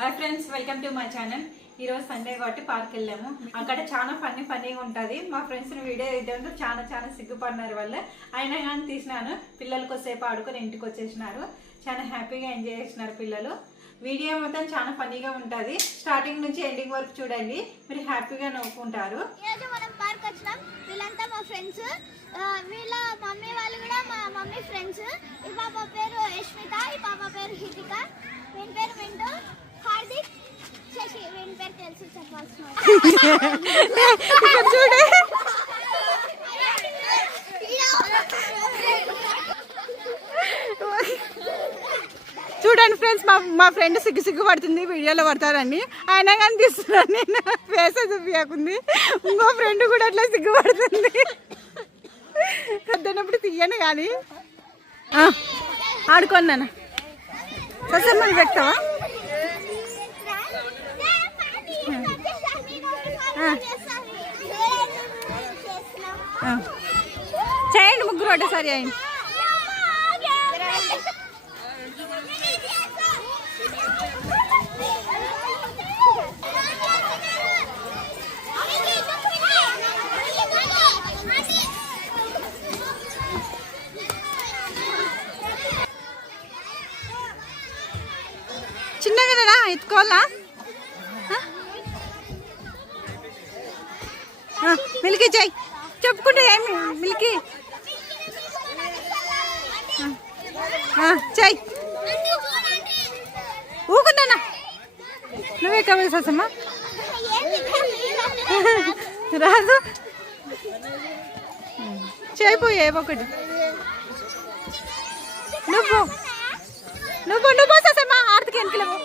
Hi friends, welcome to my channel. ఈరోజు Sunday కాబట్టి park వెళ్ళాము. అక్కడ చాలా ఫన్నీగా ఉంటుంది. మా ఫ్రెండ్స్ వీడియో ఇద్దాంతో చాలా సిగ్గుపడినారు వాళ్ళు. అయినా కానీ తీసినాను. పిల్లలు కొద్దిసేపు ఆడుకొని ఇంటికి వచ్చేసినారు. చాలా హ్యాపీగా ఎంజాయ్ చేసినారు పిల్లలు. వీడియో మొత్తం చాలా ఫన్నీగా ఉంటుంది. స్టార్టింగ్ నుంచి ఎండింగ్ వరకు చూడండి, మీరు హ్యాపీగా నవ్వుకుంటారు. మనం పార్క్ వచ్చినాం. వీళ్ళంతా మా ఫ్రెండ్స్. వీళ్ళ మమ్మీ వాళ్ళు కూడా మా మమ్మీ ఫ్రెండ్స్. ఈ పాప పేరు యశ్మిత, ఈ పాప పేరు హితిక, వీని పేరు వింటూ, హార్దిక్, శశి. వీని పేరు తెలుసు చెప్పాల్సిన చూడే చూడండి ఫ్రెండ్స్, మా ఫ్రెండ్ సిగ్గు పడుతుంది వీడియోలో పడతారని. అయినా కానీ తీస్తున్నాను నేను, ఫేస్ చూపించకుంది. ఇంకో ఫ్రెండ్ కూడా అట్లా సిగ్గుపడుతుంది. వద్దన్నప్పుడు తీయను కానీ ఆడుకున్నాను. సరే మనం పెడతావా? చేయండి ముగ్గురు ఒకటేసారి అయింది. చిన్నగా ఎత్తుకోవాలా? మిల్కీ చెయ్యి చెప్పుకుంటే ఏమి మిల్కీ చెయ్యి. ఊకుందానా నువ్వే కవేసమ్మా రాదు. చేయిపోయి ఒకటి నువ్వు పోసేసమ్మా. ఆర్తికి వెనుకలేవు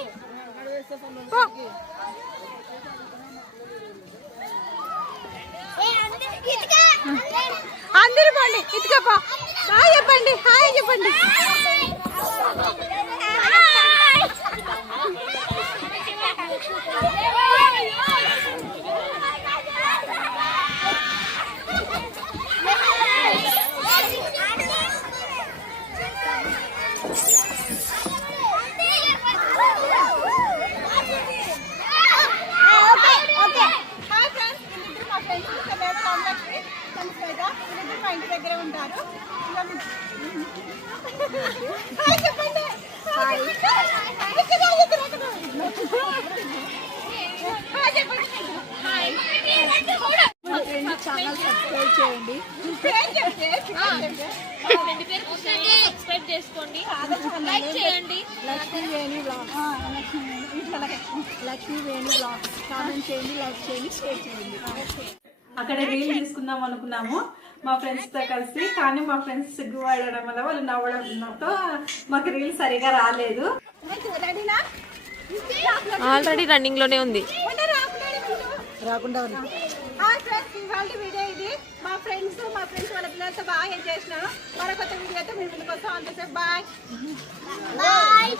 అందరూ పోండి. ఇటుకపో. హాయ్ చెప్పండి, హాయ్ చెప్పండి. మా ఇంటి దగ్గర ఉంటారు. ఛానల్ సబ్స్క్రైబ్ చేయండి. సబ్స్క్రైబ్ చేసుకోండి, లైక్ చేయండి. లక్ష్మీవేణి బ్లాగ్స్, లక్ష్మీవేణి బ్లాగ్స్ కామెంట్ చేయండి, లైక్ చేయండి, షేర్ చేయండి. అక్కడ రీల్ తీసుకుందాం అనుకున్నాము మా ఫ్రెండ్స్ తో కలిసి. కానీ మా ఫ్రెండ్స్ సిగ్గుపడడం వల్ల వాళ్ళు నవ్వడంతో మాకు రీల్ సరిగా రాలేదు. ఆల్రెడీ రన్నింగ్ లోనే ఉంది. రాకుండా వీడియో ఇది. మా ఫ్రెండ్స్ వాళ్ళ పిల్లలతో బాగా ఎంజాయ్ చేసినాను. మరొక కొత్త వీడియోతో మీ ముందుకు వస్తాం. అంతసేపు బాయ్ బాయ్.